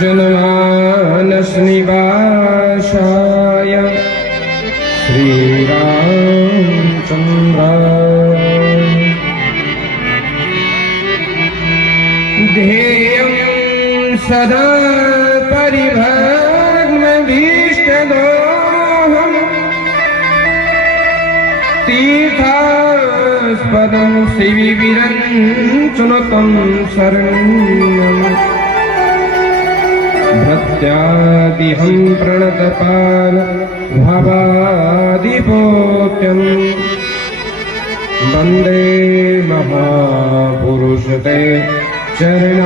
जनमानस निवासाय श्रीरामचन्द्राय ध्येयं सदा परिभ्रमभीष्टदोहम् तीर्थास्पदं शिविरञ्चनुतं शरण्यम् भक्त्यादिहं प्रणतपाल भवादिपोक्त्यं वन्दे महापुरुषते चरणारविन्दम्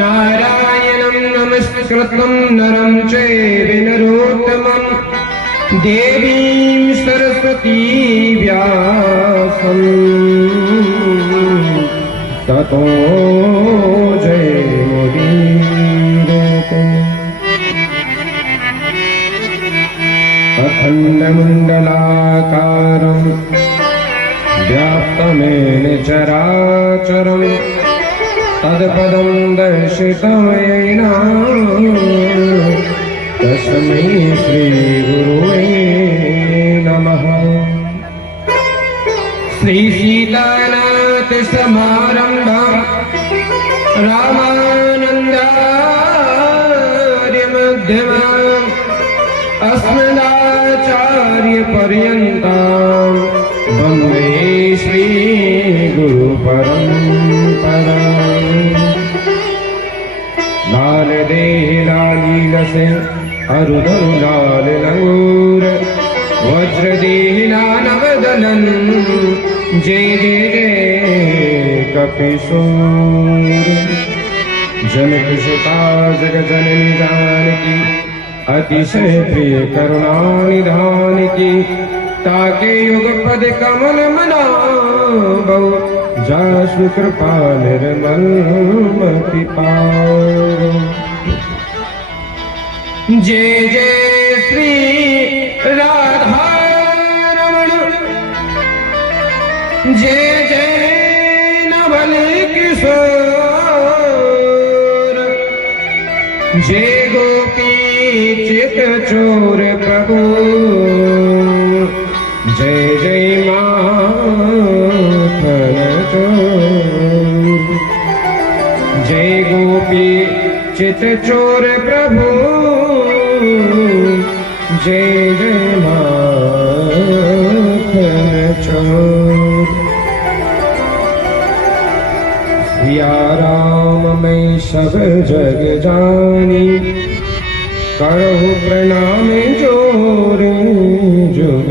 नारायणं नमस्कृतं नरं चैव नरोत्तमं देवीं सरस्वती व्यासं ततो जयमुदीरते। अखण्डमण्डलाकारं व्याप्तमेन चराचरं तत्पदं दर्शितं येन तस्मै श्रीगुरुवे नमः। श्रीसीतानाथ समारम्भं रामानन्दार्य मध्यमाम् अस्मदाचार्यपर्यन्तां वन्दे श्रीगुरुपरम्पराम्। लाल देह लालीलसे अरुधरु लाल लंगूर वज्रदेह लानवदलन जय जय जय कपिसूर। जनक सुता जगजननी जानकी अतिशय प्रिय करुणा निधान की ताके युग पद कमल मनाबो जासु कृपा निर्मल मति पाओ। जय जय श्री राधा रमण जय जय नवल किशोर जय गोपी चित चोर प्रभु जय जय माखन चोर जय गोपी चित चोर प्रभु जय जय माखन चोर। सिया राम मैं सब जग जानी करहु प्रणाम जोर जुग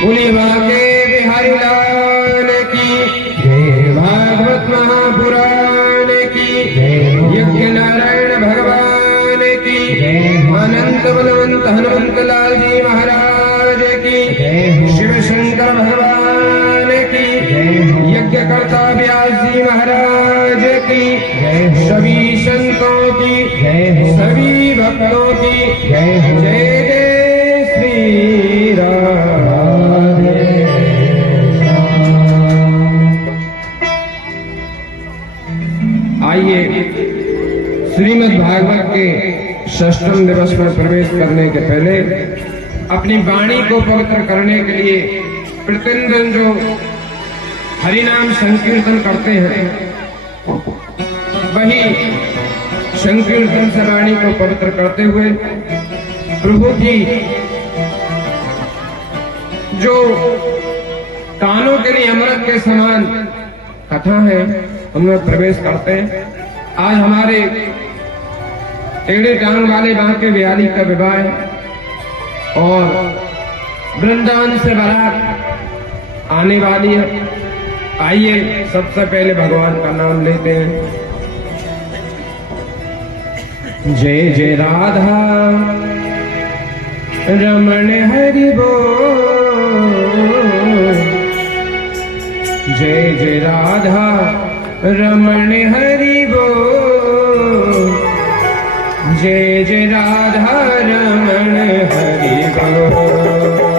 बोलिए बाके बिहारी लाल की भागवत महापुराण की यज्ञ नारायण भगवान की अनंत बलवंत हनुमंत लाल जी महाराज की शिव शंकर भगवान की यज्ञकर्ता व्यास जी महाराज की सभी संतों की सभी भक्तों की जय जय श्री राधे। आइए श्रीमद् भागवत के षष्ठम दिवस में प्रवेश करने के पहले अपनी वाणी को पवित्र करने के लिए प्रतिदिन जो हरिनाम संकीर्तन करते हैं वही संकीर्तन से वाणी को पवित्र करते हुए प्रभु की जो कानों के लिए अमृत के समान कथा है उनमें प्रवेश करते हैं। आज हमारे टेढ़े टांग वाले बांके बिहारी का विवाह है और वृंदावन से बारात आने वाली है। आइए सबसे पहले भगवान का नाम लेते हैं। जय जय राधा रमण हरि बोल जय जय राधा रमण हरि बोल जय जय राधा रमण हरि बोल।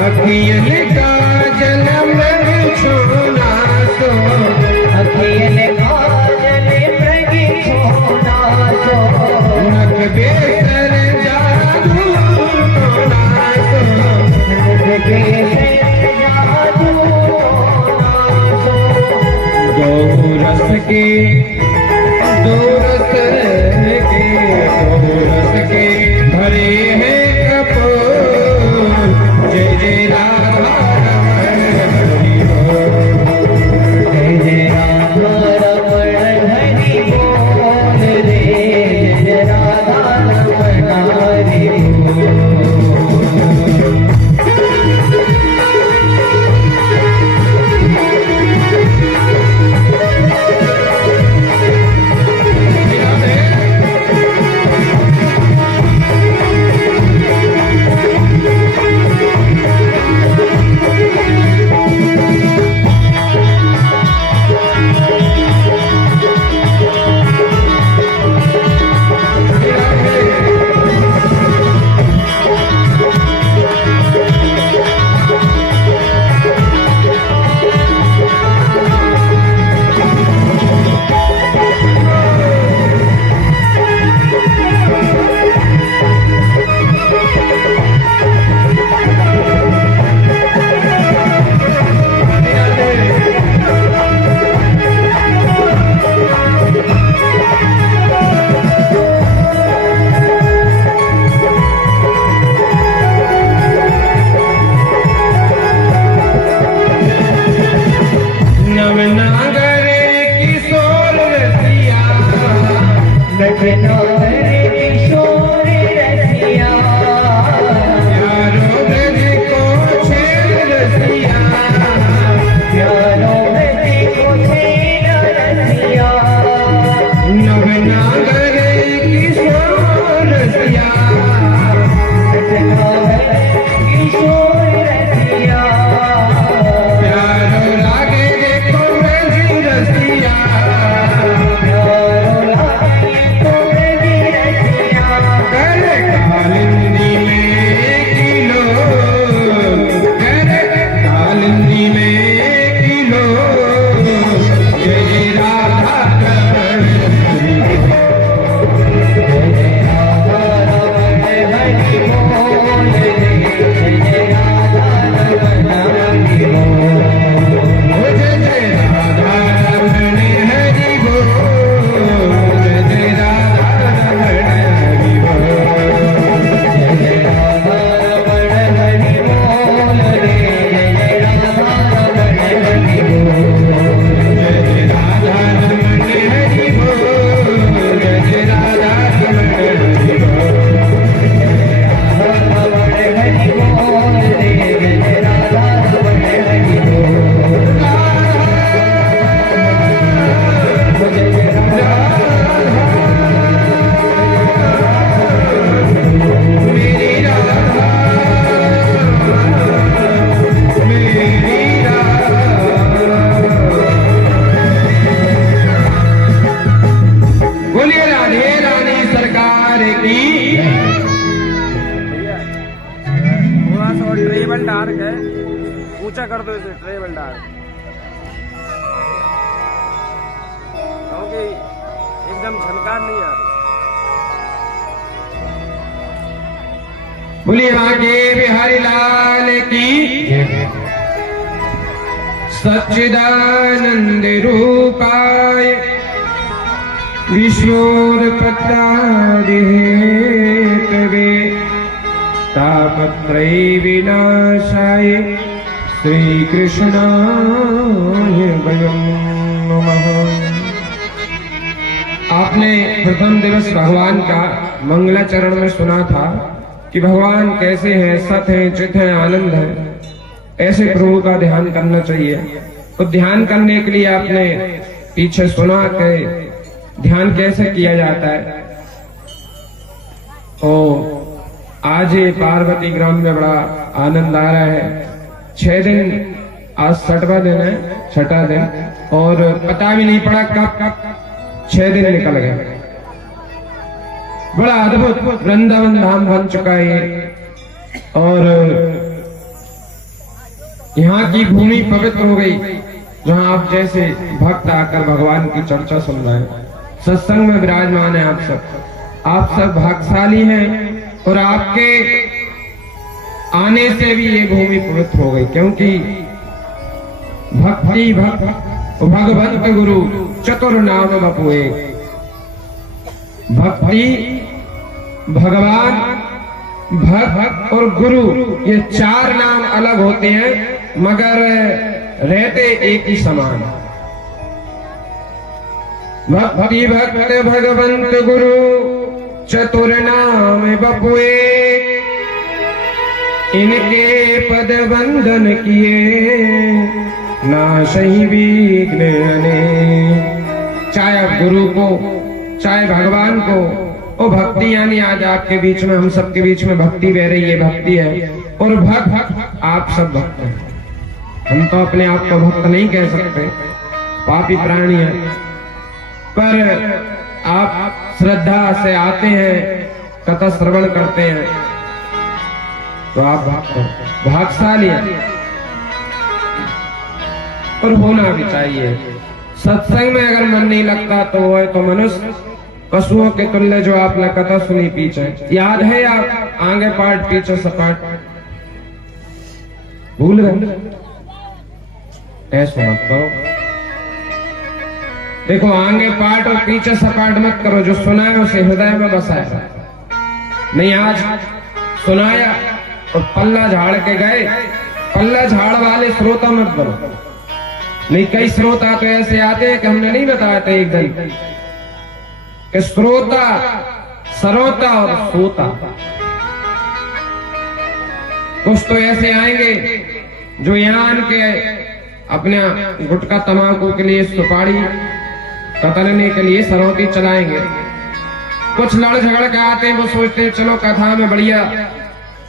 अखियन का जन्म छोना सो, अखियन का जन्म छोना सो, नख बेसर जादू टोना सो, नख बेसर जादू टोना सो, दो रस के दो रस के दो रस के भरे हैं कपूर, जय जय राधा हरि बोल, जय जय राधा रमण हरि बोल रे, जय राधा रमण हरि बोल। ट्रेबल डार्क है, ऊंचा कर दो इसे, ट्रेबल डार्क, क्योंकि एकदम झनकार नहीं आ रही। बोलिए आगे बिहारी लाल की, सच्चिदानंद रूपाय विश्वोत्पत्त्यादिहेतवे तापत्रय विनाशाय श्री कृष्णाय वयं नमः। आपने प्रथम दिवस भगवान का मंगलाचरण में सुना था कि भगवान कैसे हैं, सत हैं, चित हैं, आनंद है। ऐसे प्रभु का ध्यान करना चाहिए। तो ध्यान करने के लिए आपने पीछे सुना कि ध्यान कैसे किया जाता है। और आज ये पार्वती ग्राम में बड़ा आनंद आ रहा है। 6 दिन, आज 6वां दिन है, 6वां दिन, और पता भी नहीं पड़ा कब 6 दिन निकल गए। बड़ा अद्भुत वृंदावन धाम बन चुका है। और यहाँ की भूमि पवित्र हो गई, जहाँ आप जैसे भक्त आकर भगवान की चर्चा सुन रहे हैं, सत्संग में विराजमान है। आप सब भाग्यशाली हैं और आपके आने से भी ये भूमि पवित्र हो गई, क्योंकि भक्ति भगवंत गुरु चतुर नाम बपुए। भक्ति, भगवान, भक्त और गुरु, ये चार नाम अलग होते हैं मगर रहते एक ही समान। भक्ति भक्त भगवंत गुरु चतुर नाम बपुए, इनके पद वंदन किए नाशहि विघ्न अनेक। चाहे आप गुरु को, चाहे भगवान को, वो भक्ति यानी आज आपके बीच में, हम सबके बीच में भक्ति बह रही है, भक्ति है। और भक्त आप सब भक्त हैं। हम तो अपने आप को भक्त नहीं कह सकते, पापी प्राणी है, पर आप श्रद्धा से आते हैं, कथा श्रवण करते हैं, तो आप भाग्यशाली हैं। और होना भी चाहिए। सत्संग में अगर मन नहीं लगता तो वो है तो मनुष्य पशुओं के तुल्य, जो आपने कथा सुनी पीछे, याद है आप? आगे पाठ पीछे सपाट, भूल गए? ऐसा मत करो। देखो, आगे पाठ और पीछे सपाट मत करो। जो सुनाया उसे हृदय में बसाया। नहीं आज सुनाया और पल्ला झाड़ के गए, पल्ला झाड़ वाले श्रोता मत बनो। नहीं, कई श्रोता तो ऐसे आते हैं कि हमने नहीं बताया था एक दिन कि श्रोता, सरोता और सोता। कुछ तो ऐसे आएंगे जो यहाँ के अपने गुटखा तमाकू के लिए, सुपारी कतरने के लिए सरौती चलाएंगे। कुछ लड़ झगड़ के आते हैं, वो सोचते हैं चलो कथा में बढ़िया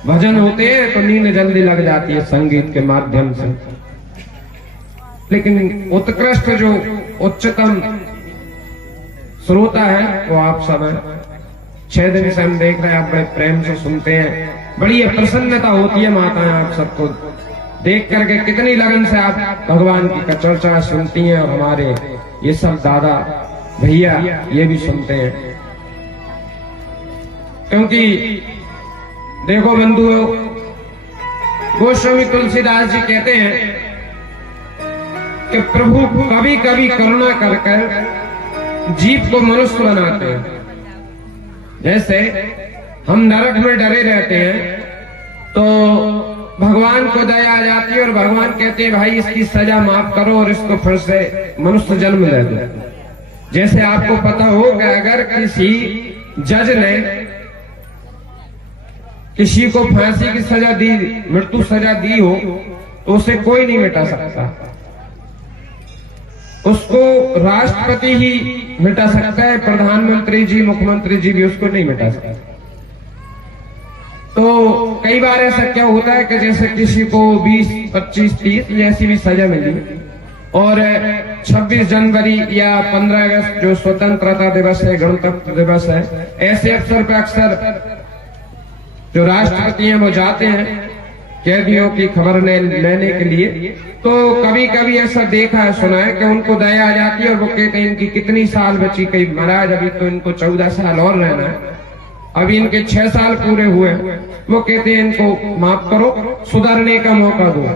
भजन होते हैं तो नींद जल्दी लग जाती है संगीत के माध्यम से। लेकिन उत्कृष्ट जो उच्चतम श्रोता है वो आप सब हैं। 6 दिन से हम देख रहे हैं, आप बड़े प्रेम से सुनते हैं, बड़ी प्रसन्नता होती है माता है आप सबको देख करके। कितनी लगन से आप भगवान की चर्चा सुनती हैं, और हमारे ये सब दादा भैया ये भी सुनते हैं। क्योंकि देखो बंधुओं, गोस्वामी तुलसीदास जी कहते हैं कि प्रभु कभी कभी करुणा कर कर जीव को मनुष्य बनाते हैं। जैसे हम नरक में डरे रहते हैं तो भगवान को दया आ जाती है और भगवान कहते हैं भाई इसकी सजा माफ करो और इसको फिर से मनुष्य जन्म दे दो। जैसे आपको पता हो कि अगर किसी जज ने किसी को फांसी की सजा दी, मृत्यु सजा दी हो, तो उसे कोई नहीं मिटा सकता। उसको राष्ट्रपति ही मिटा सकता है, प्रधानमंत्री जी, मुख्यमंत्री जी भी उसको नहीं मिटा सकते। तो कई बार ऐसा क्या होता है कि जैसे किसी को 20, 25, 30 ऐसी भी सजा मिली, और 26 जनवरी या 15 अगस्त जो स्वतंत्रता दिवस है, गणतंत्र दिवस है, ऐसे अवसर पर अक्सर जो राष्ट्रपति हैं वो जाते हैं कैदियों की खबर लेने के लिए। तो कभी कभी ऐसा देखा है, सुना है कि उनको दया आ जाती है और वो कहते हैं इनकी कितनी साल बची, कई महाराज अभी तो इनको 14 साल और रहना है, अभी इनके 6 साल पूरे हुए। वो कहते हैं इनको माफ करो, सुधरने का मौका दो।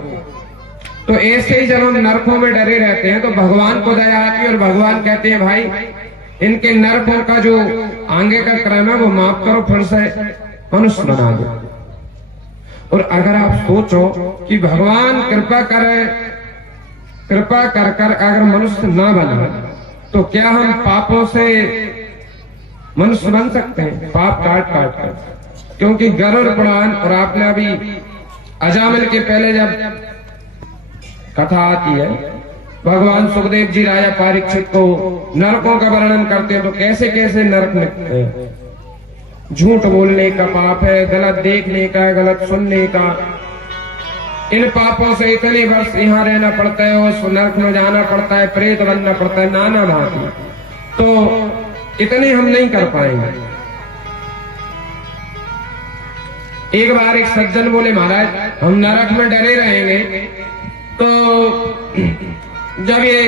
तो ऐसे ही जब हम नरकों में डरे रहते हैं तो भगवान को दया आती है और भगवान कहते हैं भाई इनके नरकों का जो आगे का क्रम है वो माफ करो, फिर से मनुष्य बना दो। और अगर आप सोचो कि भगवान कृपा करे, कृपा कर कर अगर मनुष्य ना बना तो क्या हम पापों से मनुष्य बन सकते हैं? पाप काट काट कर। क्योंकि गरुड़ पुराण, और आपने अभी अजामिल के पहले जब कथा आती है, भगवान सुखदेव जी राजा परीक्षित को नरकों का वर्णन करते हैं, तो कैसे कैसे नरक निकलते हैं। झूठ बोलने का पाप है, गलत देखने का, गलत सुनने का। इन पापों से इतने वर्ष यहाँ रहना पड़ता है, उस नरक में जाना पड़ता है, प्रेत बनना पड़ता है, नाना भांति। तो इतने हम नहीं कर पाएंगे। एक बार एक सज्जन बोले महाराज हम नरक में डरे रहेंगे, तो जब ये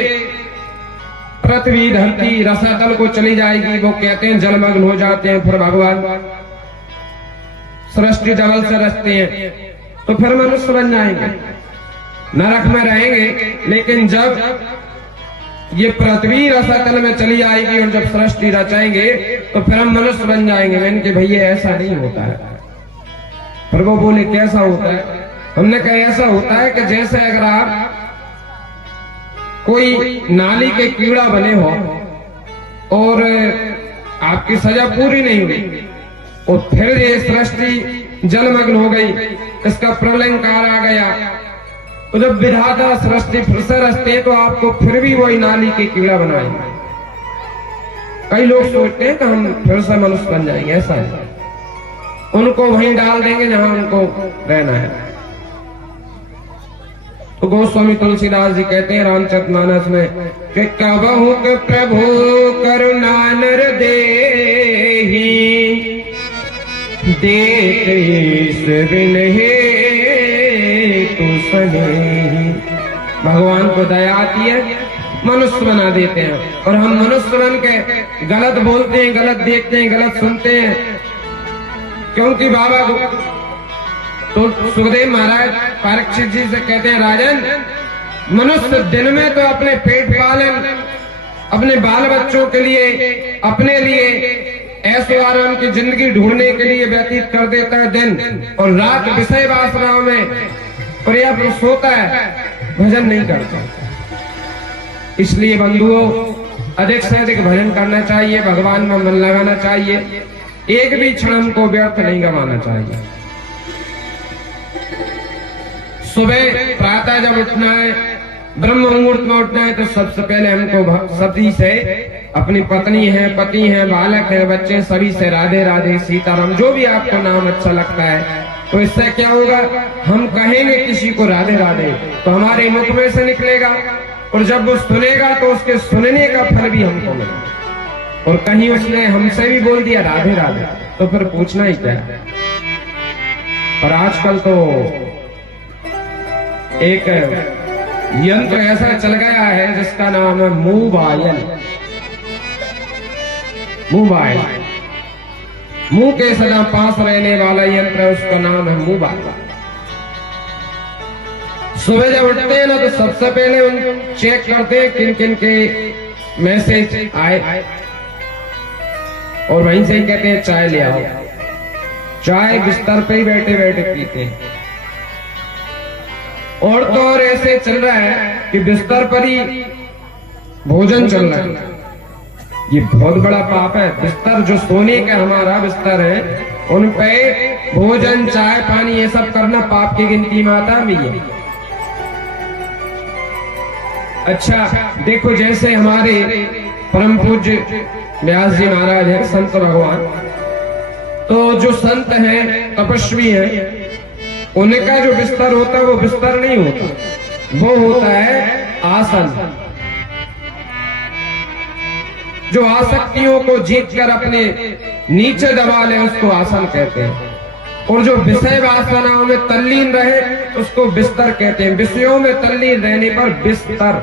पृथ्वी धरती रसातल को चली जाएगी, वो कहते हैं जलमग्न हो जाते हैं, फिर भगवान सृष्टि डबल से रचते हैं, तो फिर मनुष्य बन जाएंगे, नरक में रहेंगे। लेकिन जब ये पृथ्वी रसातल में चली आएगी और जब सृष्टि रचाएंगे तो फिर हम मनुष्य बन जाएंगे। मैंने कहा भैया ऐसा नहीं होता है। फिर वो बोले कैसा होता है? हमने कहा ऐसा होता है कि जैसे अगर आप कोई नाली के कीड़ा बने हो और आपकी सजा पूरी नहीं हुई और फिर ये सृष्टि जलमग्न हो गई, इसका प्रलयंकार आ गया, तो जब विधाता सृष्टि फिर से रचते हैं तो आपको फिर भी वही नाली के कीड़ा बनाएंगे। कई लोग सोचते हैं कि हम फिर से मनुष्य बन जाएंगे, ऐसा है, उनको वहीं डाल देंगे जहां उनको रहना है। तो गोस्वामी तुलसीदास जी कहते हैं रामचरितमानस में कि कबहु के प्रभु करुणा नर देहि, देश बिनहे तू सनेहि। भगवान को दया आती है, मनुष्य बना देते हैं, और हम मनुष्य बन के गलत बोलते हैं, गलत देखते हैं, गलत सुनते हैं। क्योंकि बाबा तो सुखदेव महाराज परीक्षित जी से कहते हैं, राजन मनुष्य दिन में तो अपने पेट पालन, अपने बाल बच्चों के लिए, अपने लिए ऐशो आराम की जिंदगी ढूंढने के लिए व्यतीत कर देता है दिन, और रात विषय वासनाओं में पर्याप्त सोता है, भजन नहीं करता। इसलिए बंधुओं अधिक से अधिक भजन करना चाहिए, भगवान में मन लगाना चाहिए, एक भी क्षण हमको व्यर्थ नहीं गंवाना चाहिए। सुबह प्रातः जब उठना है, ब्रह्म मुहूर्त में उठना है, तो सबसे पहले हमको सभी से, अपनी पत्नी है, पति है, बालक है, बच्चे, सभी से राधे राधे सीताराम, जो भी आपको नाम अच्छा लगता है। तो इससे क्या होगा, हम कहेंगे किसी को राधे राधे तो हमारे मुख में से निकलेगा, और जब वो सुनेगा तो उसके सुनने का फल भी हमको मिलेगा। और कहीं उसने हमसे भी बोल दिया राधे राधे तो फिर पूछना ही क्या। पर आजकल तो एक यंत्र ऐसा चल गया है जिसका नाम है मोबाइल। मोबाइल मुंह के सदा पास रहने वाला यंत्र है, उसका नाम है मोबाइल। सुबह जब उठते हैं ना तो सबसे पहले उन चेक करते हैं किन किन के मैसेज आए, और वहीं से ही कहते हैं चाय ले आओ। चाय बिस्तर पे ही बैठे बैठे पीते हैं। और तो और ऐसे चल रहा है कि बिस्तर पर ही भोजन चल रहा है। ये बहुत बड़ा पाप है। बिस्तर जो सोने का हमारा बिस्तर है, उन पे भोजन, चाय, पानी ये सब करना पाप की गिनती में आता है। अच्छा देखो, जैसे हमारे परम पूज्य व्यास जी महाराज है, संत भगवान, तो जो संत हैं, तपस्वी हैं, उनका जो बिस्तर होता है वो बिस्तर नहीं होता, वो होता है आसन। जो आसक्तियों को जीत कर अपने नीचे दबा ले उसको आसन कहते हैं, और जो विषय वासनाओं में तल्लीन रहे उसको बिस्तर कहते हैं। विषयों में तल्लीन रहने पर बिस्तर,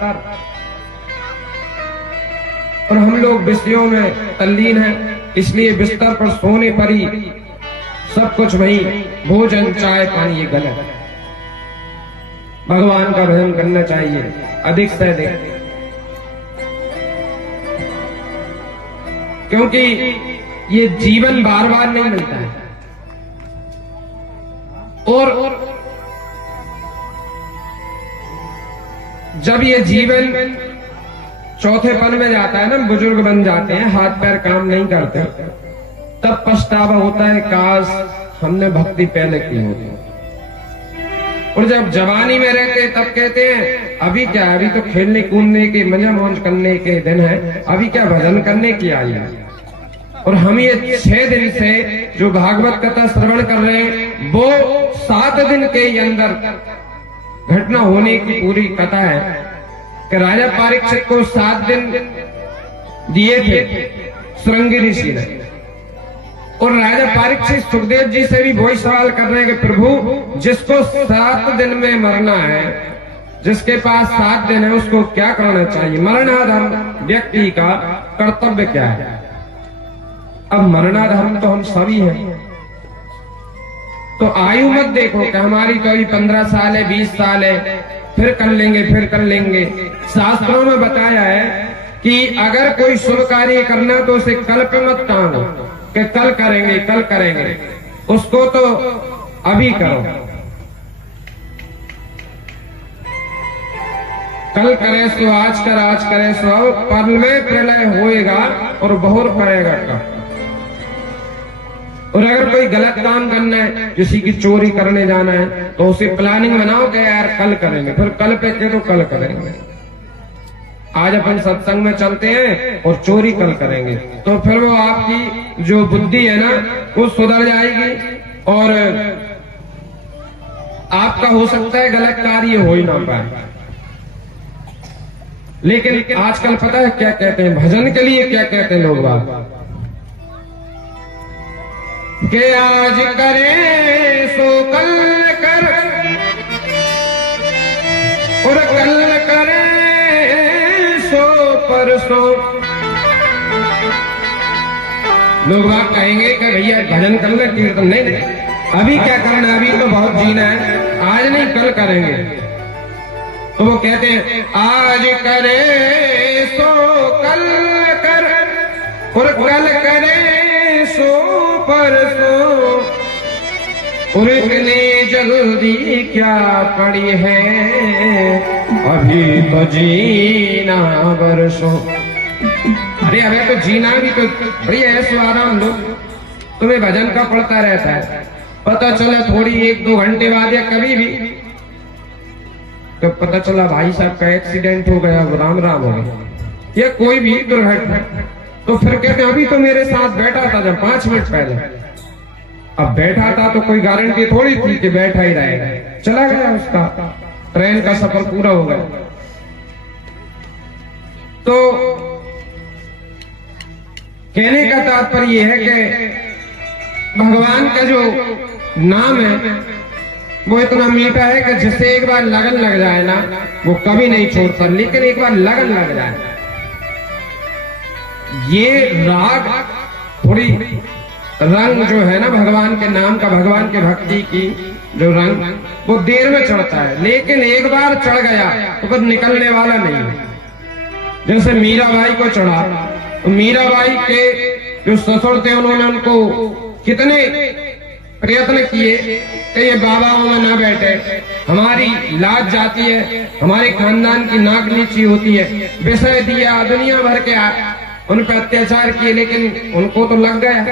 और हम लोग विषयों में तल्लीन हैं, इसलिए बिस्तर पर सोने पर ही सब कुछ वही भोजन, चाय, पानी, ये गलत है। भगवान का भजन करना चाहिए अधिक से अधिक, क्योंकि ये जीवन बार बार नहीं मिलता है। और जब ये जीवन चौथेपन में जाता है ना, बुजुर्ग बन जाते हैं, हाथ पैर काम नहीं करते, तब पछतावा होता है, काश हमने भक्ति पहले की होती। और जब जवानी में रहते तब कहते हैं अभी क्या, अभी तो खेलने कूदने के, मजा मौज करने के दिन है, अभी क्या भजन करने की आई है। और हम ये 6 दिन से जो भागवत कथा श्रवण कर रहे हैं, वो 7 दिन के अंदर घटना होने की पूरी कथा है कि राजा परीक्षित को 7 दिन दिए थे श्रृंगी ऋषि ने, और राजा परीक्षित सुखदेव जी से भी वही सवाल कर रहे हैं कि प्रभु जिसको 7 दिन में मरना है, जिसके पास 7 दिन है उसको क्या करना चाहिए? मरणाधर्म व्यक्ति का कर्तव्य क्या है? अब मरणाधर्म तो हम सभी हैं। तो आयु मत देखो कि हमारी तो अभी 15 साल है, 20 साल है, फिर कर लेंगे, फिर कर लेंगे। शास्त्रों में बताया है कि अगर कोई शुभ कार्य करना तो उसे कल पे मत टांगो कि कल करेंगे, कल करेंगे। उसको तो अभी करो। कल करे सो आज कर, आज करे सो अब, पल में प्रलय होएगा और बहुर करेगा कब। और अगर कोई गलत काम करना है, किसी की चोरी करने जाना है, तो उसे प्लानिंग बनाओ कि यार कल करेंगे, फिर कल पे के तो कल करेंगे। आज अपन सत्संग में चलते हैं और चोरी कल करेंगे, तो फिर वो आपकी जो बुद्धि है ना वो सुधर जाएगी और आपका हो सकता है गलत कार्य हो ही ना पाए। लेकिन आजकल पता है क्या कहते हैं, भजन के लिए क्या कहते हैं लोग बात के आज करे सो कल कर और कल करे सो परसों। लोग बात कहेंगे कि भैया भजन कर ले, कीर्तन नहीं, अभी क्या करना, अभी तो बहुत जीना है, आज नहीं कल करेंगे। तो वो कहते हैं आज करे सो कल कर और कल करे सो परसों, और इतनी जल्दी क्या पड़ी है, अभी तो जीना बरसों। अरे अबे तो जीना भी तो बड़ी ऐसा आराम लो, तुम्हें भजन का पड़ता रहता है, पता चला थोड़ी 1-2 घंटे बाद या कभी भी तो पता चला भाई साहब का एक्सीडेंट हो गया, राम राम हो गया, या कोई भी दुर्घटना, तो फिर कहते हैं अभी तो मेरे साथ बैठा था जब 5 मिनट पहले। अब बैठा था तो कोई गारंटी थोड़ी थी कि बैठा ही रहेगा, चला गया, उसका ट्रेन का सफर पूरा हो गया। तो कहने का तात्पर्य यह है कि भगवान का जो नाम है वो इतना मीठा है कि जिससे एक बार लगन लग जाए ना वो कभी नहीं छोड़ता, लेकिन एक बार लगन लग जाए, ये राग थोड़ी रंग जो है ना भगवान के नाम का, भगवान के भक्ति की जो रंग वो देर में चढ़ता है, लेकिन एक बार चढ़ गया तो फिर निकलने वाला नहीं है। जैसे मीराबाई को चढ़ा, तो मीराबाई के जो ससुर थे उन्होंने उनको कितने प्रयत्न किए कि ये बाबाओं में ना बैठे, हमारी लाज जाती है, हमारे खानदान की नाक नीची होती है, विषय दिया, दुनिया भर के उन पर अत्याचार किए, लेकिन उनको तो लग गया।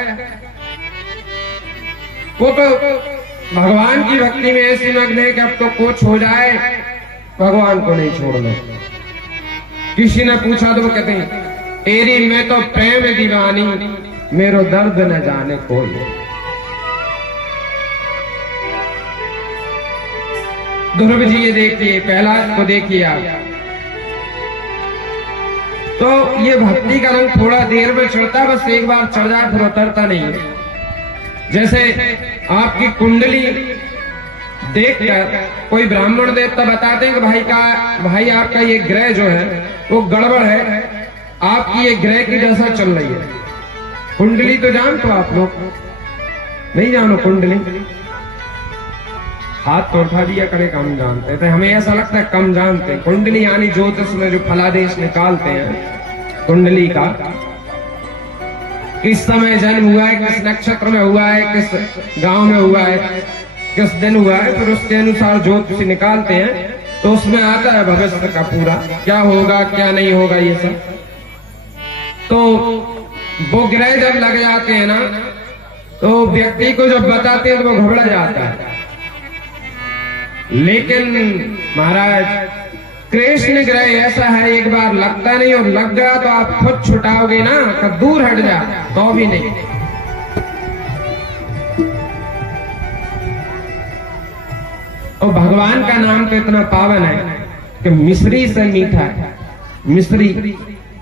वो तो भगवान की भक्ति में ऐसी मग्न है कि अब तो कुछ हो जाए भगवान को नहीं छोड़ना। किसी ने पूछा तो वो कहते हैं तेरी मैं तो प्रेम दीवानी, मेरो दर्द न जाने कोई। ध्रुव जी ये देखिए, पहला तो देखिए आप, तो ये भक्ति का रंग थोड़ा देर में चढ़ता, बस एक बार चढ़ जाए फिर उतरता नहीं है। जैसे आपकी कुंडली देखकर कोई ब्राह्मण देवता बताते हैं कि भाई आपका ये ग्रह जो है वो गड़बड़ है, आपकी ये ग्रह की दशा चल रही है। कुंडली तो जानते हो आप लोग? नहीं जानो कुंडली? हाथ तो उठा दिया करे कम जानते थे, हमें ऐसा लगता है कम जानते। कुंडली यानी ज्योतिष में जो फलादेश निकालते हैं कुंडली का, किस समय जन्म हुआ है, किस नक्षत्र में हुआ है, किस गांव में हुआ है, किस दिन हुआ है, फिर उसके अनुसार ज्योतिष निकालते हैं, तो उसमें आता है भविष्य का पूरा क्या होगा क्या नहीं होगा ये सब। तो वो ग्रह जब लग जाते हैं ना तो व्यक्ति को जब बताते हैं तो वो घबरा जाता है। लेकिन महाराज कृष्ण ग्रह ऐसा है, एक बार लगता नहीं और लग गया तो आप खुद छुटाओगे ना, तो दूर हट जा तो भी नहीं। और भगवान का नाम तो इतना पावन है कि मिश्री से मीठा है। मिश्री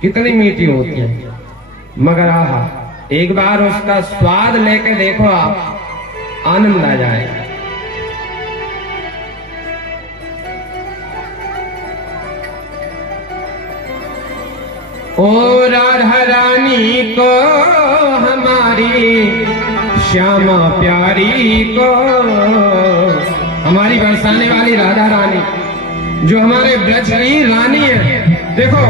कितनी मीठी होती है, मगर आहा एक बार उसका स्वाद लेके देखो आप, आनंद आ जाएगा। राधा रानी को हमारी श्यामा प्यारी को, हमारी बरसाने वाली राधा रानी जो हमारे ब्रज की रानी है। देखो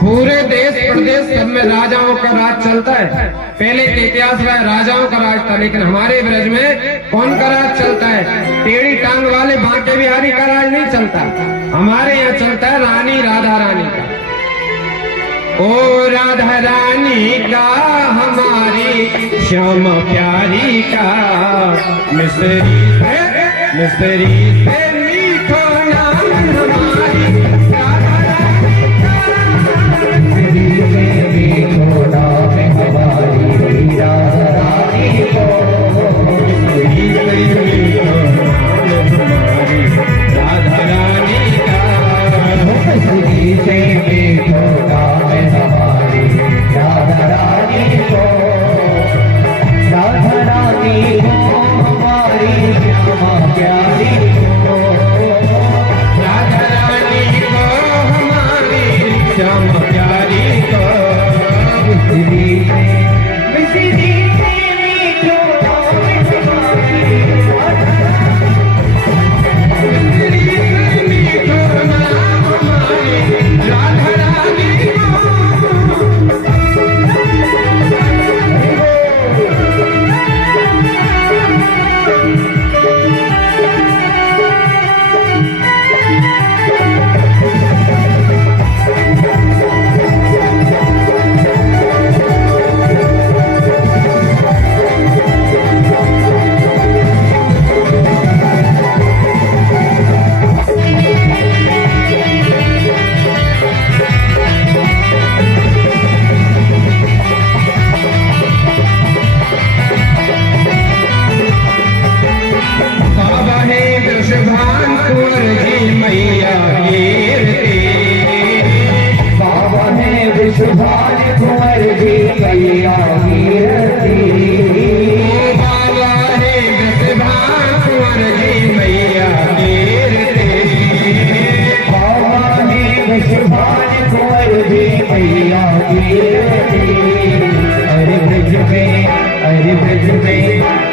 पूरे देश प्रदेश सब में राजाओं का राज चलता है। पहले के इतिहास में राजाओं का राज था, लेकिन हमारे ब्रज में कौन का राज चलता है? टेढ़ी टांग वाले बांके बिहारी का राज नहीं चलता, हमारे यहाँ चलता है रानी राधा रानी का। ओ राधा रानी का हमारी श्यामा प्यारी का, मिसरी से मीठो नाम हमारी राधा रानी का, मिसरी से मीठो नाम हमारी राधा रानी को, मिसरी से मीठो नाम हमारी राधा रानी का, मिसरी से मीठो नाम हमारी राधा रानी को, राधा रानी को हमारी श्यामा प्यारी को, राधा रानी को हमारी श्यामा प्यारी को, मिसरी से मीठो नाम हमारी मिसरी से मीठो नाम हमारी राधा रानी को। सुभान कुंवर जी मैया कीरती, बाबा है विषभान कुंवर जी मैया कीरती, बाबा है सुभान कुंवर जी मैया कीरती। अरे ब्रज में अरे ब्रज में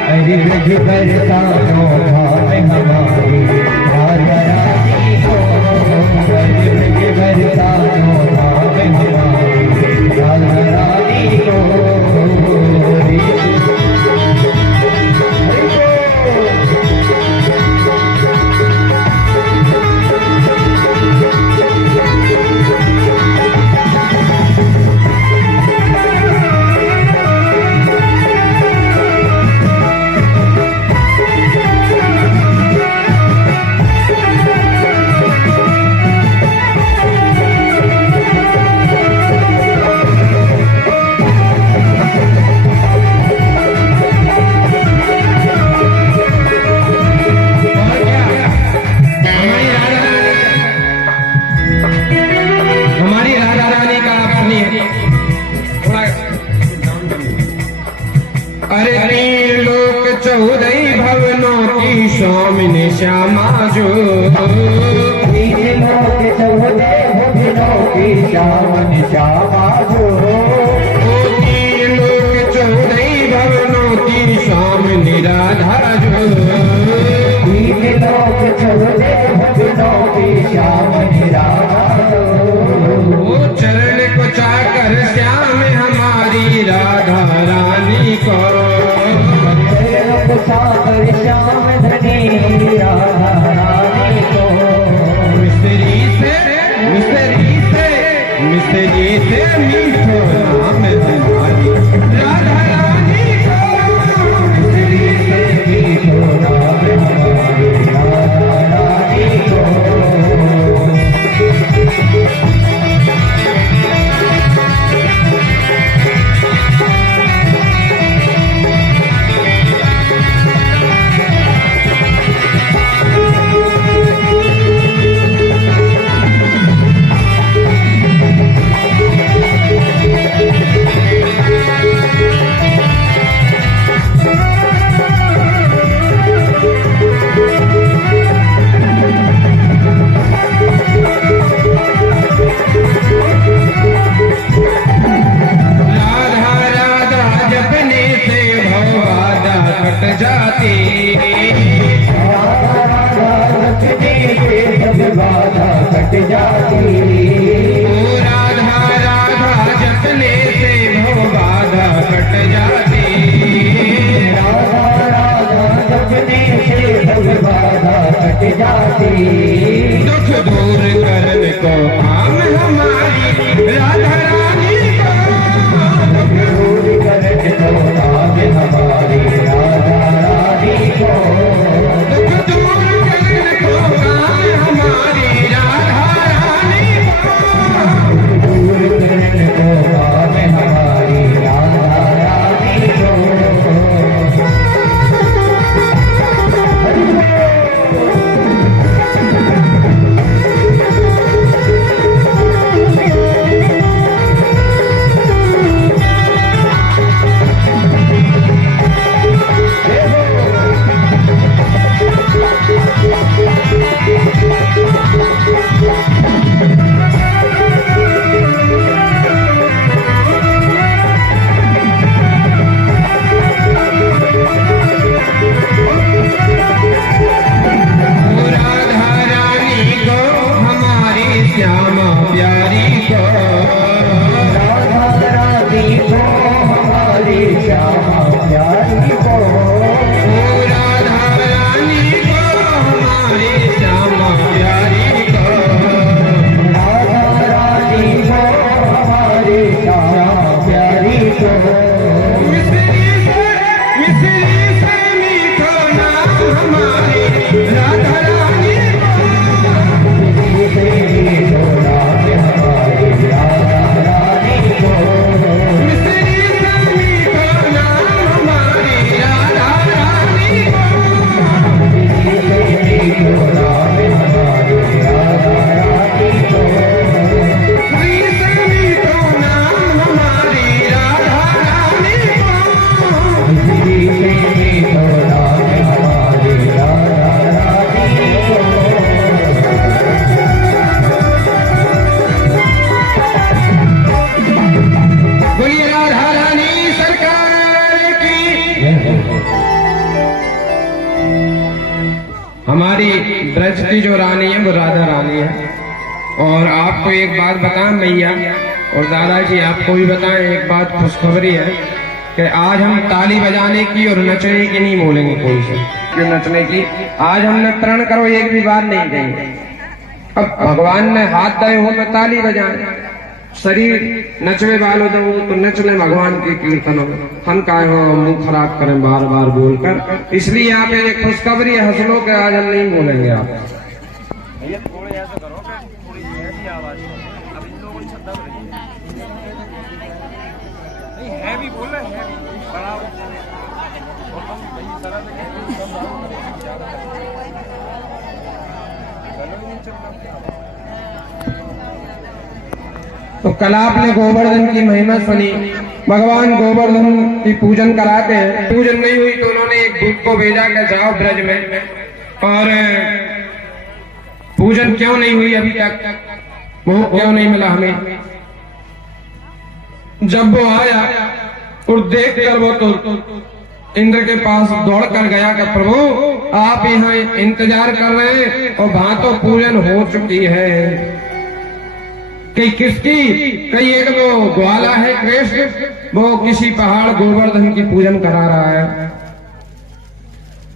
अरे ब्रज बरसानो भाव हमारी राधा रानी को, अरे ब्रज बरसानो भाव हमारी राधा रानी को। अरे तीन लोक चौदह भवनों की स्वामिनी श्यामा जो, तीन लोक चौदह भवनों की स्वामिनी श्यामा जो, तीन लोक चौदह भवनों की स्वामिनी राधा जो, तीन लोक चौदह भवनों की स्वामिनी राधा जो। वो चरण को चाकर श्याम हमारी राधा रानी को, सागर श्याम धनी राधा रानी को, मिसरी से मीठो नाम हमारी राधा रानी को, मिसरी से मीठो नाम हमारी राधा रानी को। रानी दुख दूर करने को काम हमारी राधा रानी को, दूर करने को काम हमारी राधा रानी को, दुख दूर करने को काम हमारी राधा रानी को, दूर करने को काम हमारी राधा रानी को। राधा रानी को हमारी श्यामा प्यारी को, राधा रानी को हमारी श्यामा प्यारी को, राधा रानी को हमारी श्यामा प्यारी को, राधा रानी को हमारी श्यामा प्यारी को। मिश्री से मीठो नाम हमारी राधा रानी मिश्री से मीठो नाम हमारी राधा रानी मिश्री से मीठो नाम हमारी राधा रानी बोलिए राधा रानी सरकार की। हमारी ब्रज की जो रानी है वो राधा रानी है। और आपको एक बात बताएं मैया और दादाजी, आपको भी बताएं एक बात खुशखबरी है कि आज हम ताली बजाने की और नचने की नहीं बोलेंगे कोई से, क्यों नचने की। आज हम नृत्य करो एक भी बात नहीं कहेंगे। अब भगवान ने हाथ दे हो में ताली बजाए, शरीर नचवे वालों दो तो नच ले भगवान के कीर्तनों में, हम काहे हो मुंह खराब करें बार बार बोलकर। इसलिए यहाँ पे एक खुशखबरी है, हंस लो के आज हम नहीं बोलेंगे आप। भैया थोड़े ऐसा करो कि थोड़ी हैवी आवाज हो। अब इन लोगों ने छद्दा रही है नहीं, हैवी बोल रहे हैं, हैवी बड़ा और तुम भाई सारा तो कल आपने गोवर्धन की महिमा सुनी। भगवान गोवर्धन की पूजन कराते हैं, पूजन नहीं हुई तो उन्होंने एक दूत को भेजा कि जाओ ब्रज में, और पूजन क्यों नहीं हुई अभी तक, वो क्यों नहीं मिला हमें। जब वो आया और देख कर वो तो इंद्र के पास दौड़ कर गया कि प्रभु आप यहाँ इंतजार कर रहे हैं और वहां तो पूजन हो चुकी है। कई किसकी, कई एक वो ग्वाला है कृष्ण, वो किसी पहाड़ गोवर्धन की पूजन करा रहा है।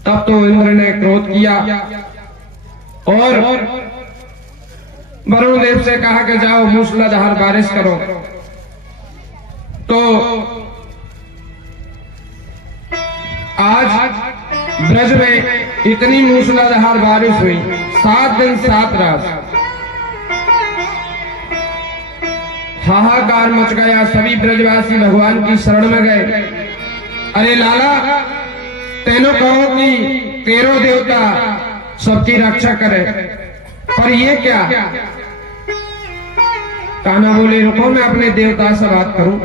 तब तो इंद्र ने क्रोध किया और वरुण देव से कहा कि जाओ मूसलाधार बारिश करो। तो आज ब्रज में इतनी मूसलाधार बारिश हुई, 7 दिन 7 रात हाहाकार मच गया। सभी ब्रजवासी भगवान की शरण में गए। अरे लाला, तेनो कहो कि तेरो देवता सबकी रक्षा करे, पर ये क्या। कान्हा बोले रुको मैं अपने देवता से बात करूं।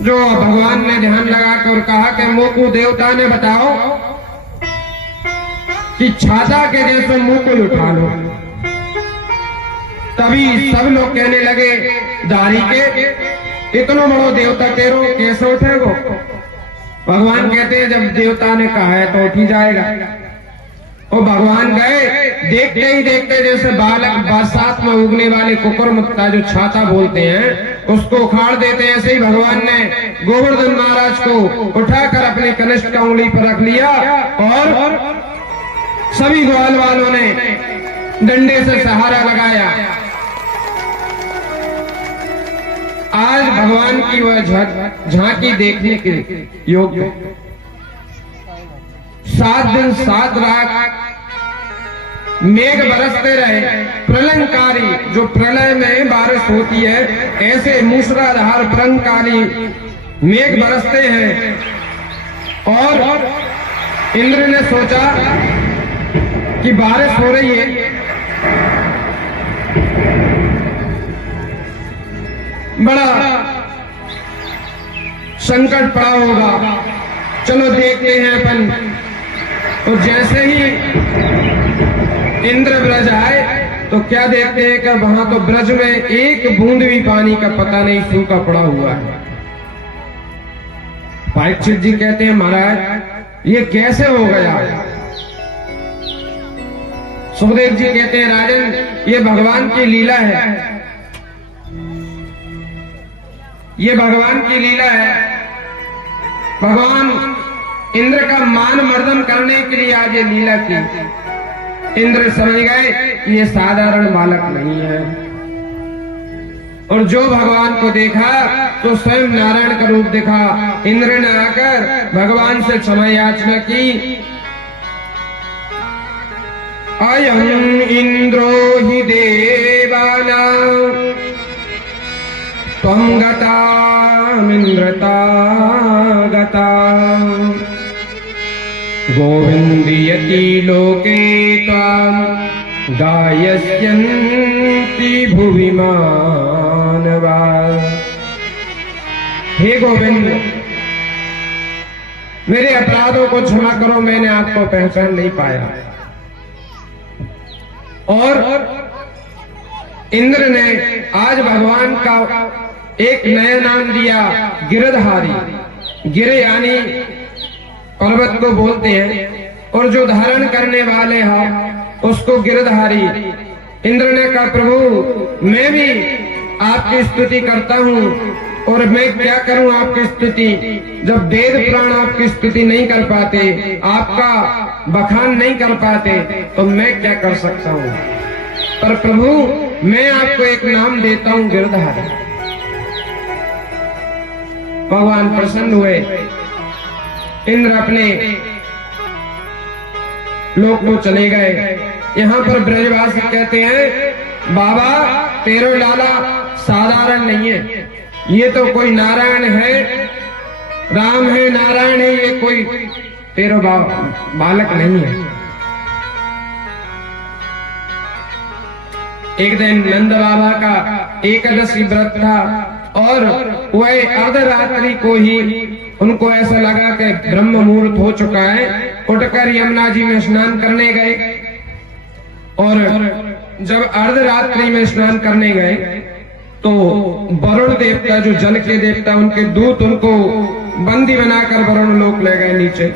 जो भगवान ने ध्यान लगाकर कहा कि मोकू देवता ने बताओ कि छाता के जैसे मुकुल उठा लो। तभी सब लोग कहने लगे दारी के इतना बड़ो देवता तेरो कैसे उठेगो। भगवान कहते हैं जब देवता ने कहा है तो उठ ही जाएगा। और भगवान गए, देखते ही देखते जैसे बालक बरसात में उगने वाले कुकुरमुत्ता जो छाता बोलते हैं उसको उखाड़ देते हैं, ऐसे ही भगवान ने गोवर्धन महाराज को उठाकर अपने कनिष्ठ का उंगली पर रख लिया और सभी ग्वाल वालों ने डंडे से सहारा लगाया। आज भगवान की वह झांकी देखने के योग्य 7 दिन 7 रात मेघ बरसते रहे, प्रलयंकारी, जो प्रलय में बारिश होती है ऐसे मूसलाधार प्रलयंकारी मेघ बरसते हैं। और इंद्र ने सोचा कि बारिश हो रही है, बड़ा संकट पड़ा होगा, चलो देखते हैं अपन। तो जैसे ही इंद्र ब्रज आए तो क्या देखते हैं कि वहां तो ब्रज में एक बूंद भी पानी का पता नहीं, सूखा पड़ा हुआ है। परीक्षित जी कहते हैं महाराज ये कैसे हो गया? सुखदेव जी कहते हैं राजन ये भगवान की लीला है, ये भगवान की लीला है। भगवान इंद्र का मान मर्दन करने के लिए आज ये लीला की। इंद्र समझ गए कि ये साधारण बालक नहीं है, और जो भगवान को देखा तो स्वयं नारायण का रूप दिखा। इंद्र ने आकर भगवान से क्षमा याचना की। अयं इंद्रो हि देवानां त्वं गतामिन्द्रता गता गोविन्दयति लोके त्वां गायस्यन्ति भुवि मानवा। हे गोविंद मेरे अपराधों को क्षमा करो, मैंने आपको पहचान नहीं पाया। और इंद्र ने आज भगवान का एक नया नाम दिया, गिरधारी। गिर यानी पर्वत को बोलते हैं, और जो धारण करने वाले हैं उसको गिरधारी। इंद्र ने कहा प्रभु मैं भी आपकी स्तुति करता हूँ, और मैं क्या करूं आपकी स्तुति, जब वेद पुराण आपकी स्तुति नहीं कर पाते, आपका बखान नहीं कर पाते, तो मैं क्या कर सकता हूं। पर प्रभु मैं आपको एक नाम देता हूं, गिरधारी। भगवान प्रसन्न हुए। इंद्र अपने लोक को चले गए। यहाँ पर ब्रजवासी कहते हैं बाबा तेरो लाला साधारण नहीं है, ये तो कोई नारायण है, राम है, नारायण है, ये कोई तेरो बालक नहीं है। एक दिन नंद बाबा का एकादशी व्रत था, और वह अर्धरात्रि को ही उनको ऐसा लगा कि ब्रह्म मुहूर्त हो चुका है, उठकर यमुना जी में स्नान करने गए। और जब अर्धरात्रि में स्नान करने गए तो वरुण देवता, जो जल के देवता, उनके दूत उनको बंदी बनाकर वरुण लोक ले गए नीचे,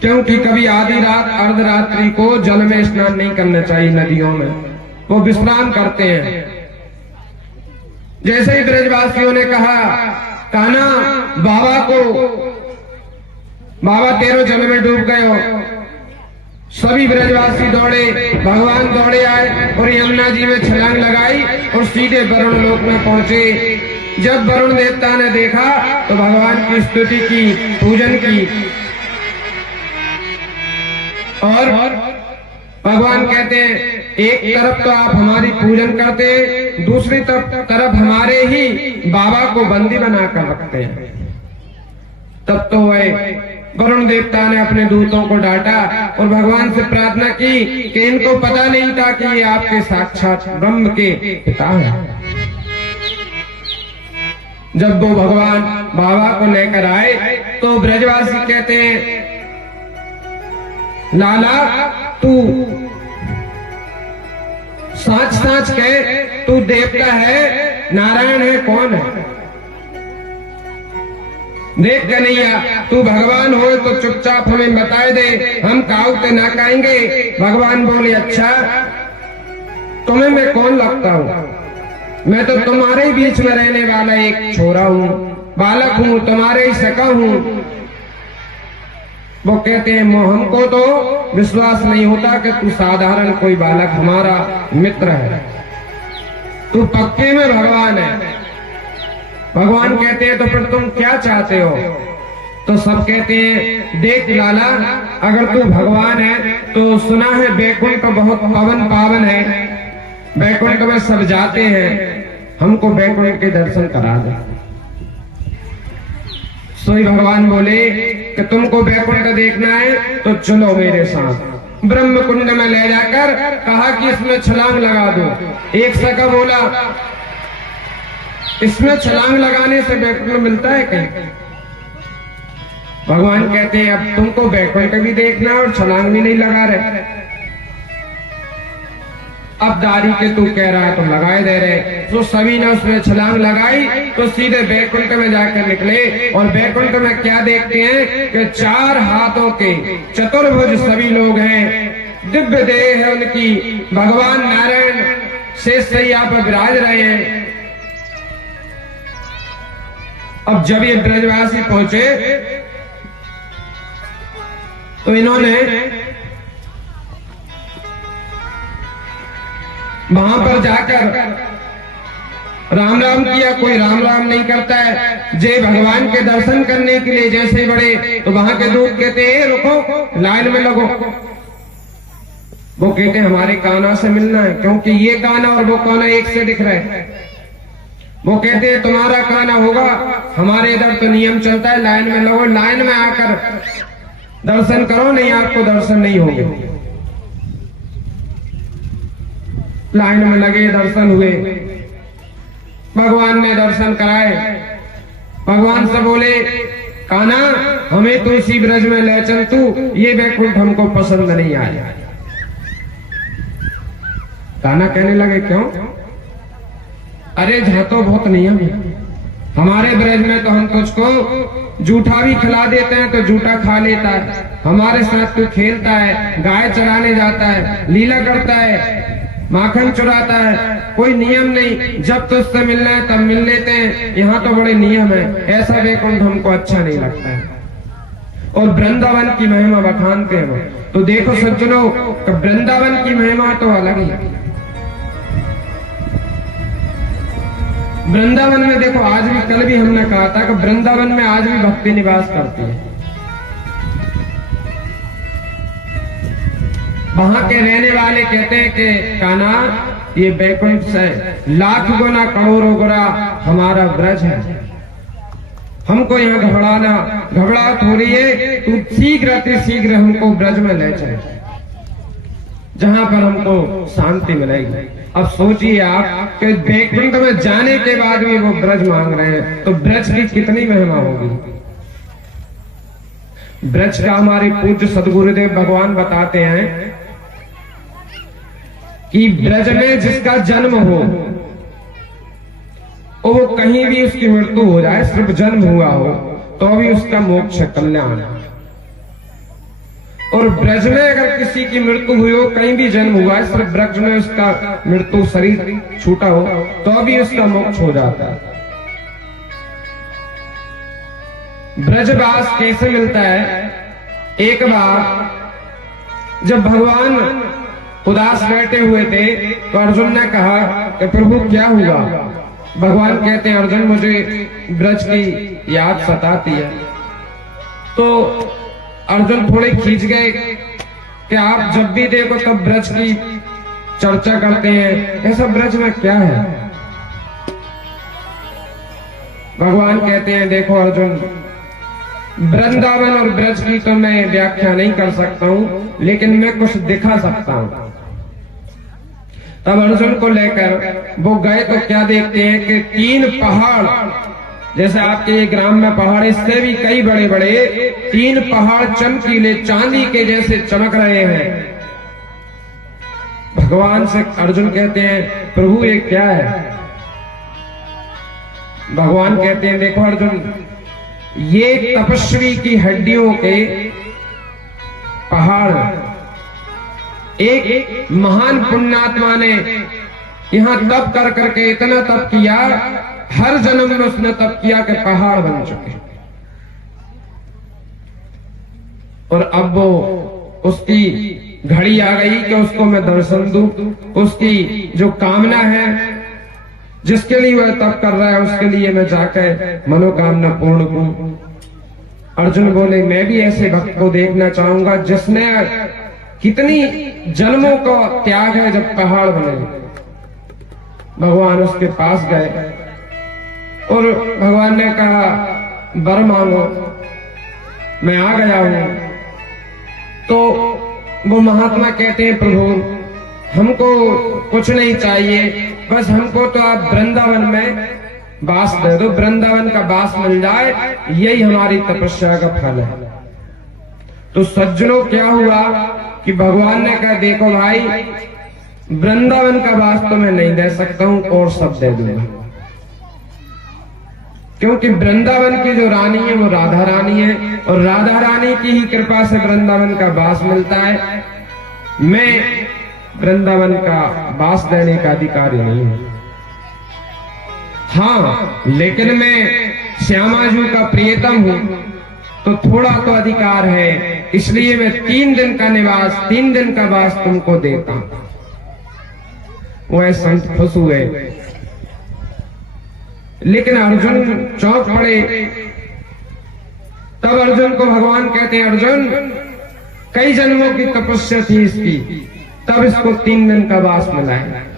क्योंकि कभी आधी रात अर्धरात्रि को जल में स्नान नहीं करना चाहिए, नदियों में वो विश्राम करते हैं। जैसे ही ब्रजवासियों ने कहा कान्हा बाबा को, बाबा तेरो जल में डूब गए हो, सभी ब्रजवासी दौड़े, भगवान दौड़े आए और यमुना जी में छलांग लगाई और सीधे वरुण लोक में पहुंचे। जब वरुण देवता ने देखा तो भगवान की स्तुति की, पूजन की, और भगवान कहते हैं एक तरफ तो आप हमारी पूजन करते हैं, दूसरी तरफ हमारे ही बाबा को बंदी बनाकर रखते हैं। तब तो वह वरुण देवता ने अपने दूतों को डांटा और भगवान से प्रार्थना की कि इनको पता नहीं था कि ये आपके साक्षात ब्रह्म के पिता हैं। जब वो भगवान बाबा को लेकर आए तो ब्रजवासी कहते हैं लाला तू साच साच कह, तू देवता है, नारायण है, कौन है? देख कन्हैया तू भगवान हो तो चुपचाप हमें बताए दे, हम काऊ के ना खाएंगे। भगवान बोले अच्छा तुम्हें मैं कौन लगता हूँ? मैं तो तुम्हारे ही बीच में रहने वाला एक छोरा हूँ, बालक हूँ, तुम्हारे ही सका हूँ। वो कहते हैं हमको तो विश्वास नहीं होता कि तू साधारण कोई बालक हमारा मित्र है, तू पक्के में भगवान है। भगवान कहते हैं तो फिर तुम क्या चाहते हो? तो सब कहते हैं देख लाला, अगर तू भगवान है तो सुना है बैकुंठ बहुत पवन पावन है, बैकुंठ में सब जाते हैं, हमको बैकुंठ के दर्शन करा दे। सोई भगवान बोले कि तुमको बैकुंठ देखना है तो चलो मेरे साथ। ब्रह्म कुंड में ले जाकर कहा कि इसमें छलांग लगा दो। एक सका बोला इसमें छलांग लगाने से बैकुंठ मिलता है क्या? भगवान कहते हैं अब तुमको बैकुंठ भी देखना और छलांग भी नहीं लगा रहे। अब दारी के तू कह रहा है तो लगाए दे रहे। तो सभी ने उसमें छलांग लगाई तो सीधे बैकुंठ में जाकर निकले। और बैकुंठ में क्या देखते हैं कि 4 हाथों के चतुर्भुज सभी लोग हैं, दिव्य देह है उनकी, भगवान नारायण शेष सैया पर विराज रहे हैं। अब जब ये ब्रजवासी पहुंचे तो इन्होंने वहां पर जाकर राम राम किया। कोई राम राम नहीं करता है। जय भगवान के दर्शन करने के लिए जैसे बड़े तो वहां के दूत कहते हैं रुको, लाइन में लगो। वो कहते हैं हमारे कान्हा से मिलना है, क्योंकि ये कान्हा और वो कान्हा एक से दिख रहे हैं। वो कहते हैं तुम्हारा कान्हा होगा, हमारे इधर तो नियम चलता है लाइन में लगो, लाइन में आकर दर्शन करो, नहीं आपको दर्शन नहीं होंगे। लाइन में लगे, दर्शन हुए, भगवान ने दर्शन कराए। भगवान से बोले कान्हा हमें तो इसी ब्रज में ले चल, तू ये बैकुंठ हमको पसंद नहीं आया। कान्हा कहने लगे क्यों? अरे जहां तो बहुत नियम है, हमारे ब्रज में तो हम तुझको जूठा भी खिला देते हैं तो जूठा खा लेता है, हमारे साथ तू खेलता है, गाय चराने जाता है, लीला करता है, माखन चुराता है, कोई नियम नहीं, जब तुझसे मिलना है तब मिल लेते हैं, यहाँ तो बड़े नियम है। ऐसा बैकुंठ हमको अच्छा नहीं लगता है। और वृंदावन की महिमा बखानते हैं वो। तो देखो सज्जनों, वृंदावन की महिमा तो अलग ही है। वृंदावन में देखो आज भी, कल भी हमने कहा था कि वृंदावन में आज भी भक्ति निवास करती है। वहां के रहने वाले कहते हैं कि कान्हा ये बैकुंठ से लाख गुना करोड़ों गुना हमारा ब्रज है, हमको यहाँ घबराहट हो रही है, तू शीघ्र हमको ब्रज में ले चले, जहां पर हमको शांति मिलेगी। अब सोचिए आप कि बैकुंठ में जाने के बाद भी वो ब्रज मांग रहे हैं, तो ब्रज की कितनी महिमा होगी। ब्रज का हमारे पूज्य सदगुरुदेव भगवान बताते हैं कि ब्रज में जिसका जन्म हो और वो कहीं भी उसकी मृत्यु हो जाए, सिर्फ जन्म हुआ हो तो भी उसका मोक्ष कल्याण है। और ब्रज में अगर किसी की मृत्यु हुई हो, कहीं भी जन्म हुआ है, सिर्फ ब्रज में उसका मृत्यु शरीर छूटा हो तो भी उसका मोक्ष हो जाता है। ब्रजवास कैसे मिलता है? एक बार जब भगवान उदास बैठे हुए थे तो अर्जुन ने कहा कि प्रभु क्या हुआ? भगवान कहते हैं अर्जुन मुझे ब्रज की याद सताती है। तो अर्जुन थोड़े खींच गए कि आप जब भी देखो तब ब्रज की चर्चा करते हैं, ऐसा ब्रज में क्या है? भगवान कहते हैं देखो अर्जुन, वृंदावन और ब्रज की तो मैं व्याख्या नहीं कर सकता हूं, लेकिन मैं कुछ दिखा सकता हूं। तब अर्जुन को लेकर वो गए तो क्या देखते हैं कि 3 पहाड़, जैसे आपके ये ग्राम में पहाड़, इससे भी कई बड़े बड़े 3 पहाड़ चमकीले चांदी के जैसे चमक रहे हैं। भगवान से अर्जुन कहते हैं प्रभु ये क्या है? भगवान कहते हैं देखो अर्जुन, ये तपस्वी की हड्डियों के पहाड़, एक महान पुण्यात्मा ने यहां तप कर करके इतना तप किया, हर जन्म में उसने तप किया कि पहाड़ बन चुके। और अब वो उसकी घड़ी आ गई कि उसको मैं दर्शन दूं। उसकी जो कामना है, जिसके लिए वह तप कर रहा है, उसके लिए मैं जाकर मनोकामना पूर्ण करूं। अर्जुन बोले, मैं भी ऐसे भक्त को देखना चाहूंगा जिसने कितनी जन्मों का त्याग है जब पहाड़ बने। भगवान उसके पास गए और भगवान ने कहा, वर मांगो, मैं आ गया हूं। तो वो महात्मा कहते हैं, प्रभु हमको कुछ नहीं चाहिए, बस हमको तो आप वृंदावन में वास दे दो, वृंदावन का वास मिल जाए, यही हमारी तपस्या का फल है। तो सज्जनों क्या हुआ कि भगवान ने कहा, देखो भाई, वृंदावन का वास तो मैं नहीं दे सकता हूं, और सब दे दूंगा, क्योंकि वृंदावन की जो रानी है वो राधा रानी है, और राधा रानी की ही कृपा से वृंदावन का वास मिलता है। मैं वृंदावन का वास देने का अधिकारी नहीं हूं। हाँ, लेकिन मैं श्यामाजू का प्रियतम हूं, तो थोड़ा तो अधिकार है, इसलिए मैं 3 दिन का निवास, 3 दिन का वास तुमको देता हूं। वह संत खुश हुए, लेकिन अर्जुन चौंक पड़े। तब अर्जुन को भगवान कहते हैं, अर्जुन कई जन्मों की तपस्या थी इसकी, तब इसको 3 दिन का वास मिला है।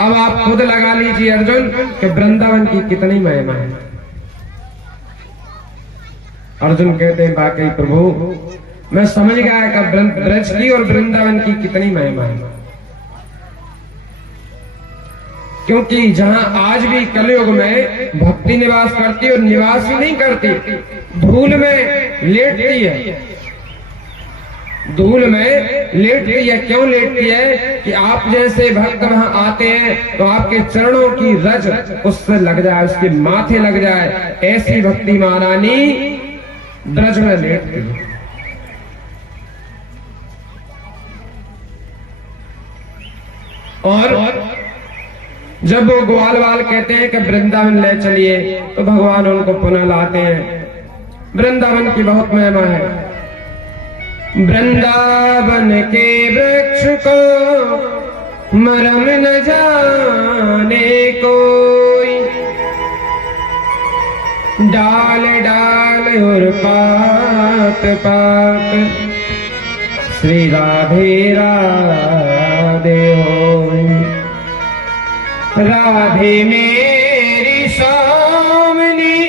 अब आप खुद लगा लीजिए अर्जुन कि वृंदावन की कितनी महिमा है। अर्जुन कहते हैं, बाकी प्रभु मैं समझ गया कि ब्रज की और वृंदावन की कितनी महिमा है, क्योंकि जहां आज भी कलयुग में भक्ति निवास करती और निवास ही नहीं करती, धूल में लेटती है, धूल में लेटती है। क्यों लेटती है? कि आप जैसे भक्त वहां आते हैं तो आपके चरणों की रज उससे लग जाए, उसके माथे लग जाए, ऐसी भक्ति महारानी ब्रज में लेटती है। और जब वो ग्वाल वाल कहते हैं कि वृंदावन ले चलिए, तो भगवान उनको पुनः लाते हैं। वृंदावन की बहुत महिमा है। वृंदावन के वृक्ष को मरम न जाने कोई, डाल डाल और पात पात श्री राधे राधे हो। राधे मेरी सामनी,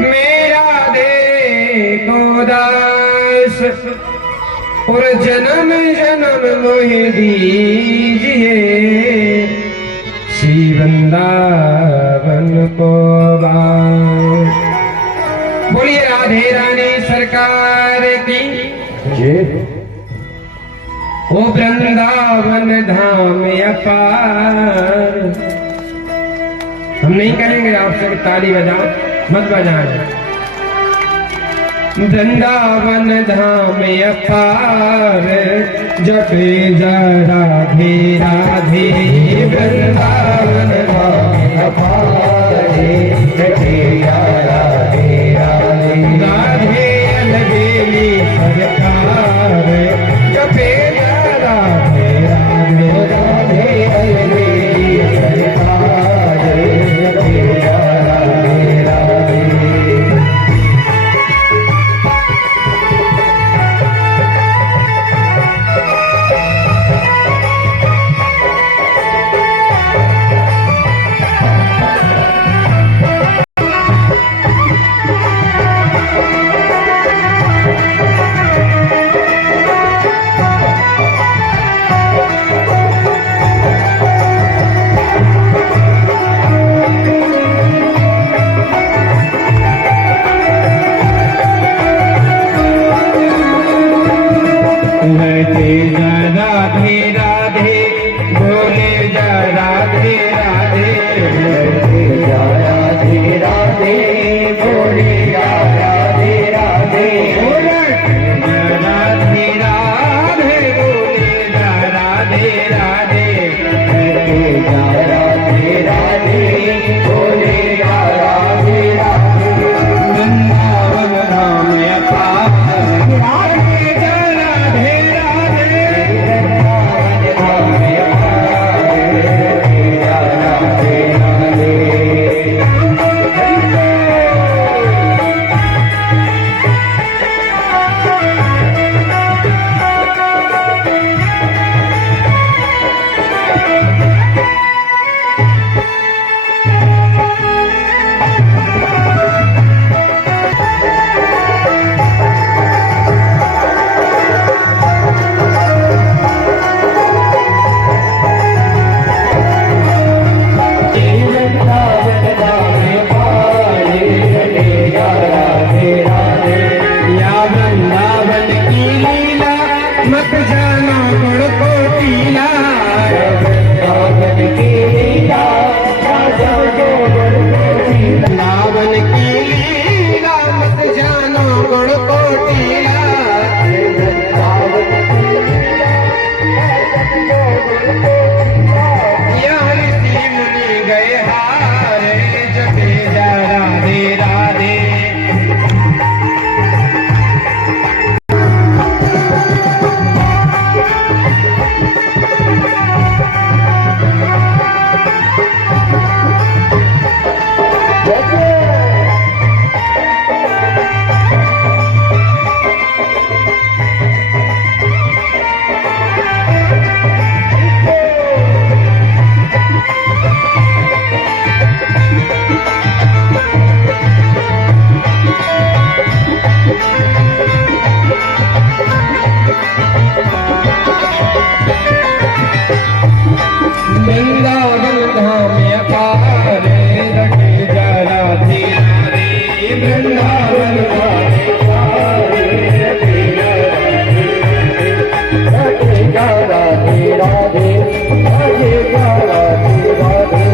मेरा देखो दास, और जन्म जन्म मोहे दीजिए श्री वृंदावन को वास। बोलिए राधे रानी सरकार की जय। ओ वृंदावन धाम अपार। हम नहीं करेंगे आपसे ताली बजाओ, मत बजाएं। वृंदावन धाम अपार, जपे जा राधे राधे। वृंदावन धाम अपार, जपे जा राधे राधे। राधे अलबेली सरकार, जपे राधे राधे। राधे अलबेली सरकार, जपे राधे राधे। वृंदावन धाम अपार, जा राधे राधे भजे जा राधे राधे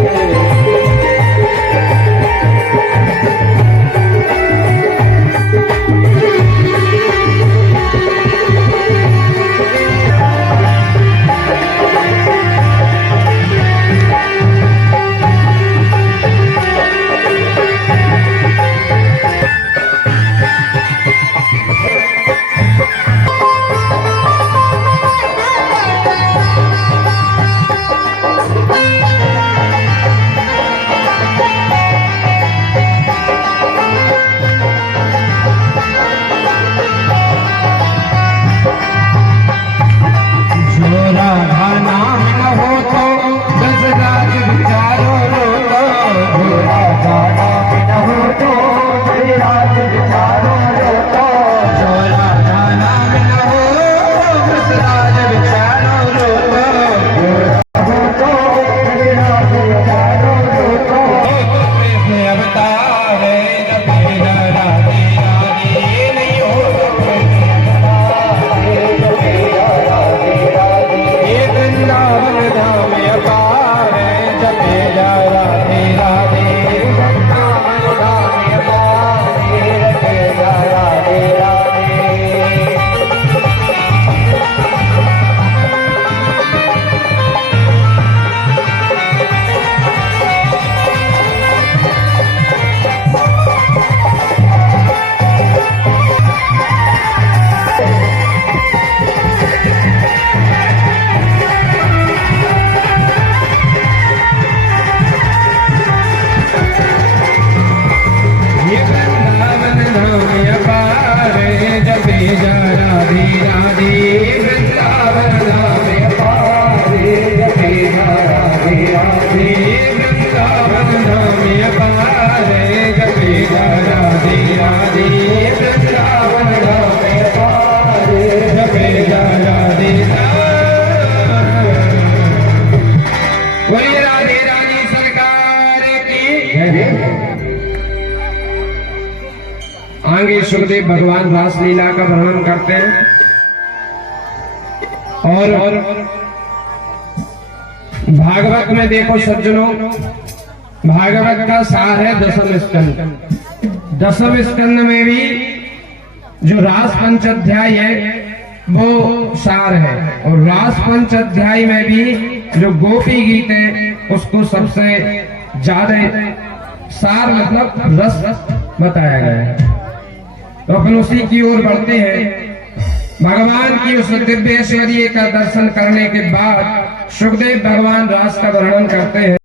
आगे सुखदेव भगवान रासलीला का वर्णन करते हैं और भागवत में देखो सज्जनों, भागवत का सार है दसम स्कंद। दसम स्कंद में भी जो रास पंचाध्याय है वो सार है, और रास पंचाध्याय में भी जो गोपी गीत है उसको सबसे ज्यादा सार मतलब रस बताया गया है। तो अपन उसी की ओर बढ़ते हैं। भगवान की उस दिव्य ऐश्वर्य का दर्शन करने के बाद सुखदेव भगवान रास का वर्णन करते हैं।